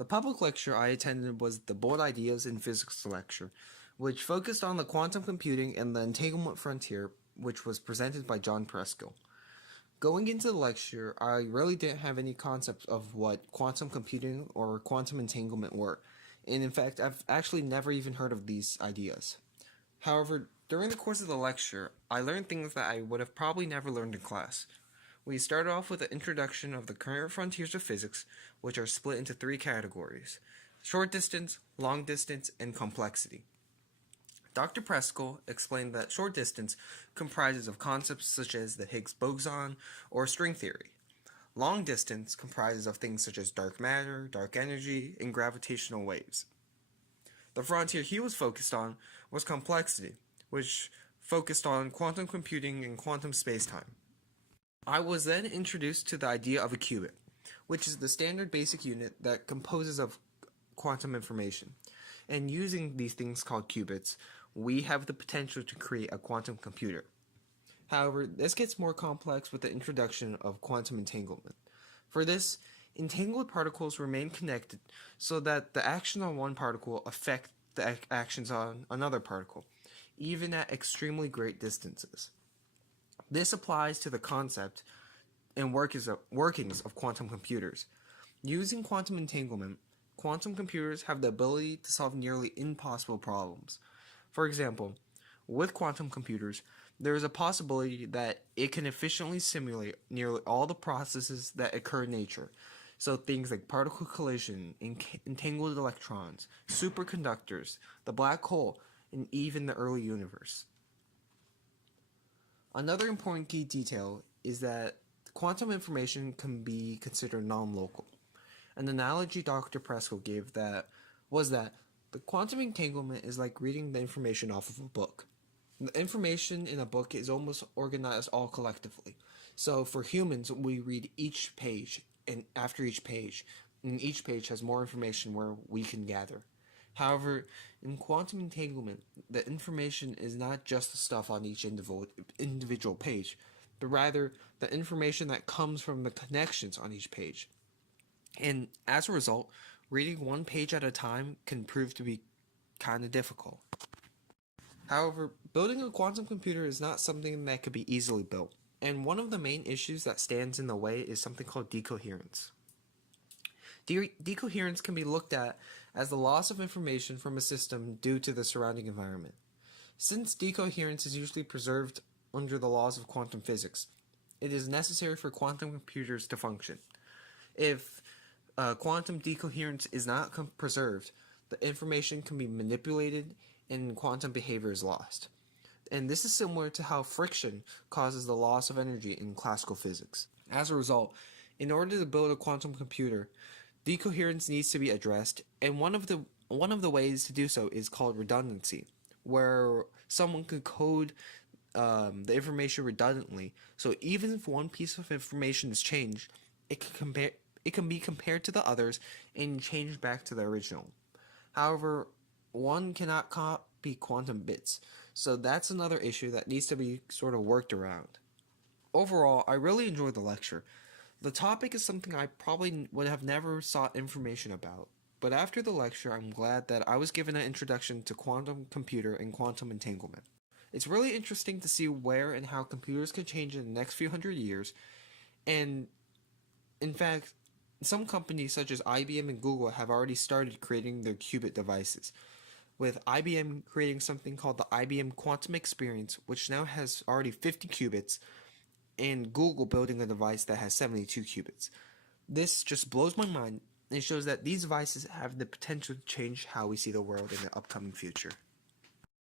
The public lecture I attended was the Bold Ideas in Physics lecture, which focused on the quantum computing and the entanglement frontier, which was presented by John Preskill. Going into the lecture, I really didn't have any concept of what quantum computing or quantum entanglement were, and in fact, I've actually never even heard of these ideas. However, during the course of the lecture, I learned things that I would have probably never learned in class. We started off with an introduction of the current frontiers of physics, which are split into three categories: short distance, long distance, and complexity. Dr. Preskill explained that short distance comprises of concepts such as the Higgs boson or string theory. Long distance comprises of things such as dark matter, dark energy, and gravitational waves. The frontier he was focused on was complexity, which focused on quantum computing and quantum spacetime. I was then introduced to the idea of a qubit, which is the standard basic unit that composes of quantum information. And using these things called qubits, we have the potential to create a quantum computer. However, this gets more complex with the introduction of quantum entanglement. For this, entangled particles remain connected so that the actions on one particle affect the actions on another particle, even at extremely great distances. This applies to the concept and workings of quantum computers. Using quantum entanglement, quantum computers have the ability to solve nearly impossible problems. For example, with quantum computers, there is a possibility that it can efficiently simulate nearly all the processes that occur in nature. So things like particle collision, entangled electrons, superconductors, the black hole, and even the early universe. Another important key detail is that quantum information can be considered non-local. An analogy Dr. Preskill gave was that the quantum entanglement is like reading the information off of a book. The information in a book is almost organized all collectively. So for humans, we read each page, and after each page, and each page has more information where we can gather. However, in quantum entanglement, the information is not just the stuff on each individual page, but rather the information that comes from the connections on each page. And as a result, reading one page at a time can prove to be kind of difficult. However, building a quantum computer is not something that could be easily built, and one of the main issues that stands in the way is something called decoherence. Decoherence can be looked at as the loss of information from a system due to the surrounding environment. Since decoherence is usually preserved under the laws of quantum physics, it is necessary for quantum computers to function. If quantum decoherence is not preserved, the information can be manipulated and quantum behavior is lost. And this is similar to how friction causes the loss of energy in classical physics. As a result, in order to build a quantum computer, decoherence needs to be addressed, and one of the ways to do so is called redundancy, where someone could code the information redundantly, so even if one piece of information is changed, it can be compared to the others and changed back to the original. However, one cannot copy quantum bits, so that's another issue that needs to be sort of worked around. Overall, I really enjoyed the lecture. The topic is something I probably would have never sought information about, but after the lecture, I'm glad that I was given an introduction to quantum computer and quantum entanglement. It's really interesting to see where and how computers can change in the next few hundred years, and in fact, some companies such as IBM and Google have already started creating their qubit devices, with IBM creating something called the IBM Quantum Experience, which now has already 50 qubits, and Google building a device that has 72 qubits. This just blows my mind and shows that these devices have the potential to change how we see the world in the upcoming future.